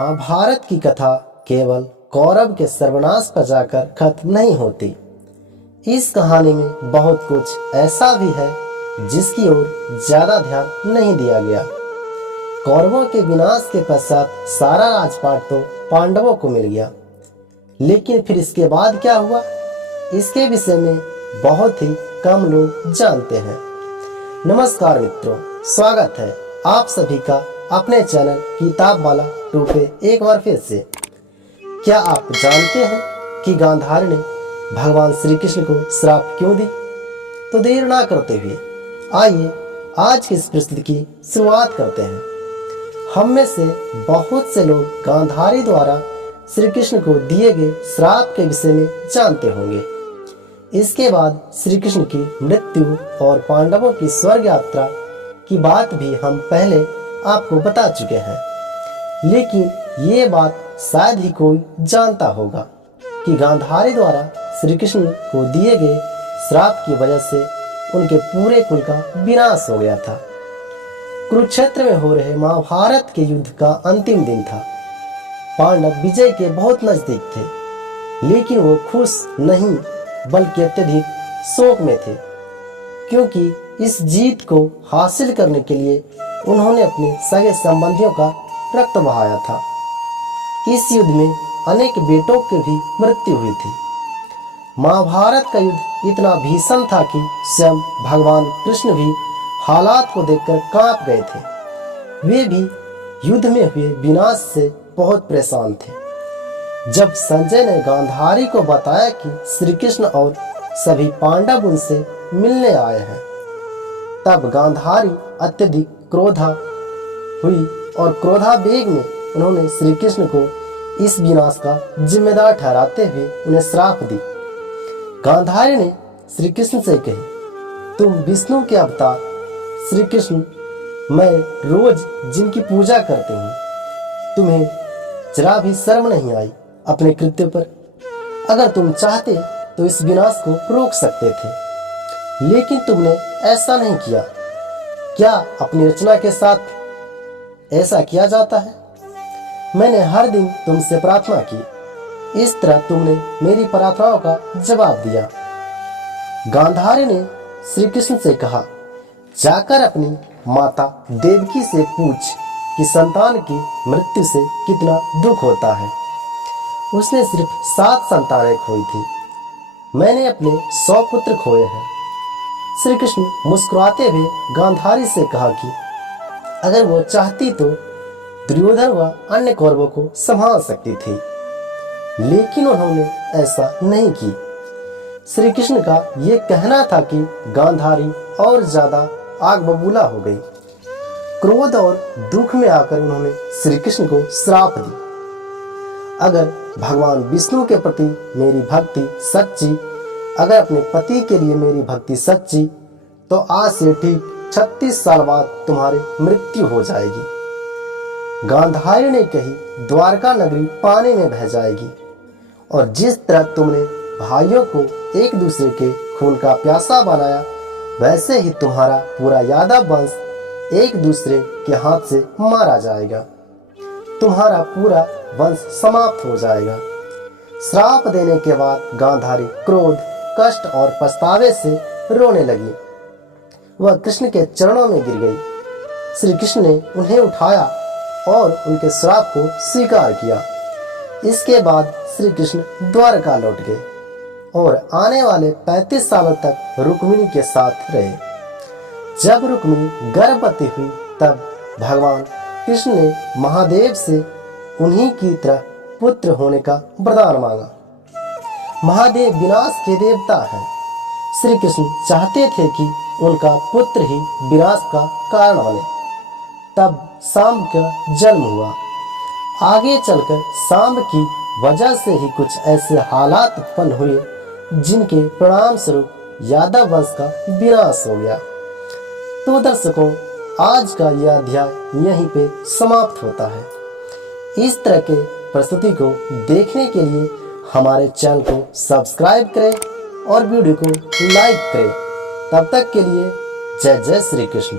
महाभारत की कथा केवल कौरव के सर्वनाश पर जाकर खत्म नहीं होती। इस कहानी में बहुत कुछ ऐसा भी है जिसकी ओर ज्यादा ध्यान नहीं दिया गया। कौरवों के विनाश के पश्चात सारा राजपाट तो पांडवों को मिल गया, लेकिन फिर इसके बाद क्या हुआ, इसके विषय में बहुत ही कम लोग जानते हैं। नमस्कार मित्रों, स्वागत है आप सभी का अपने चैनल किताब वाला 2 पे एक बार फिर से। क्या आप जानते हैं कि गांधारी ने भगवान श्री कृष्ण को श्राप क्यों दी? तो देर ना करते हुए आइए आज की इस प्रस्तुति की शुरुआत करते हैं। हम में से बहुत से लोग गांधारी द्वारा श्री कृष्ण को दिए गए श्राप के विषय में जानते होंगे। इसके बाद श्री कृष्ण की मृत्यु और पांडवों की स्वर्ग यात्रा की बात भी हम पहले आपको बता चुके हैं, लेकिन ये बात शायद ही कोई जानता होगा कि गांधारी द्वारा श्री कृष्ण को दिए गए श्राप की वजह से उनके पूरे कुल का विनाश हो गया था। कुरुक्षेत्र में हो रहे महाभारत के युद्ध का अंतिम दिन था। पांडव विजय के बहुत नजदीक थे, लेकिन वो खुश नहीं बल्कि अत्यधिक शोक में थे, क्योंकि इस जीत को हासिल करने के लिए उन्होंने अपने सगे संबंधियों का रक्त बहाया था। इस युद्ध में अनेक बेटों की भी मृत्यु हुई थी। महाभारत का युद्ध इतना भीषण था कि स्वयं भगवान कृष्ण भी हालात को देखकर कांप गए थे। वे भी युद्ध में हुए विनाश से बहुत परेशान थे। जब संजय ने गांधारी को बताया कि श्री कृष्ण और सभी पांडव उनसे मिलने आए हैं, तब गांधारी अत्यधिक क्रोधा हुई और क्रोधावेग में उन्होंने श्री कृष्ण को इस विनाश का जिम्मेदार ठहराते हुए उन्हें श्राप दी। गांधारी ने श्री कृष्ण से कही, तुम विष्णु के अवतार श्री कृष्ण, मैं रोज जिनकी पूजा करती हूँ, तुम्हें जरा भी शर्म नहीं आई अपने कृत्य पर? अगर तुम चाहते तो इस विनाश को रोक सकते थे, लेकिन तुमने ऐसा नहीं किया। क्या अपनी रचना के साथ ऐसा किया जाता है? मैंने हर दिन तुमसे प्रार्थना की, इस तरह तुमने मेरी प्रार्थनाओं का जवाब दिया। गांधारी ने श्री कृष्ण से कहा, जाकर अपनी माता देवकी से पूछ कि संतान की मृत्यु से कितना दुख होता है। उसने सिर्फ 7 संतानें खोई थी, मैंने अपने 100 पुत्र खोए हैं। श्री कृष्ण मुस्कुराते हुए गांधारी से कहा कि अगर वो चाहती तो दुर्योधन व अन्य कौरवों को संभाल सकती थी, लेकिन उन्होंने ऐसा नहीं की। श्री कृष्ण का ये कहना था कि गांधारी और ज्यादा आग बबूला हो गई। क्रोध और दुख में आकर उन्होंने श्री कृष्ण को श्राप दी, अगर भगवान विष्णु के प्रति मेरी भक्ति सच्ची, अगर अपने पति के लिए मेरी भक्ति सच्ची, तो आज से ठीक 36 साल बाद तुम्हारी मृत्यु हो जाएगी। गांधारी ने कही, द्वारका नगरी पानी में बह जाएगी, और जिस तरह तुमने भाइयों को एक दूसरे के खून का प्यासा बनाया, वैसे ही तुम्हारा पूरा यादव वंश एक दूसरे के हाथ से मारा जाएगा। तुम्हारा पूरा वंश समाप्त हो जाएगा। श्राप देने के बाद गांधारी क्रोध, कष्ट और पछतावे से रोने लगी। वह कृष्ण के चरणों में गिर गई। श्री कृष्ण ने उन्हें उठाया और उनके श्राप को स्वीकार किया। इसके बाद श्री कृष्ण द्वारका लौट गए और आने वाले 35 सालों तक रुक्मिणी के साथ रहे। जब रुक्मिणी गर्भवती हुई, तब भगवान कृष्ण ने महादेव से उन्हीं की तरह पुत्र होने का वरदान मांगा। महादेव विनाश के देवता हैं। श्री कृष्ण चाहते थे कि उनका पुत्र ही विनाश का कारण बने। तब सांब का जन्म हुआ। आगे चलकर सांब की वजह से ही कुछ ऐसे हालात उत्पन्न हुए जिनके परिणाम स्वरूप यादव वंश का विनाश हो गया। तो दर्शकों, आज का यह अध्याय यहीं पे समाप्त होता है। इस तरह के प्रस्तुति को देखने के लिए हमारे चैनल को सब्सक्राइब करें और वीडियो को लाइक करें। तब तक के लिए जय जय श्री कृष्ण।